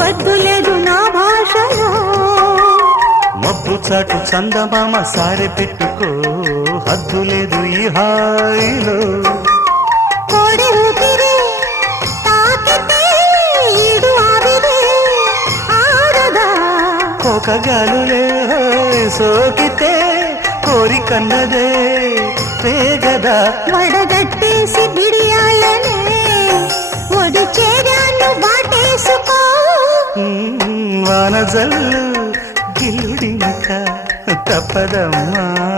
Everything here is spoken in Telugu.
వద్దు లేదు నా భాషలో. మబ్బు చాటు చందమామ సారె పెట్టుకో, హద్దు లేదు ఈ హాయిలో. కోడి ఊపిరి తాకితే ఈడు ఆవిరి ఆడదా. కోకగాలులే సోకితే కోరికన్నదే పేగదా. వడగట్టేసి బిడియాలనే ఒడి చేరాను బాటేసుకో. వానజల్లు గిల్లుడింక తప్పదమ్మా.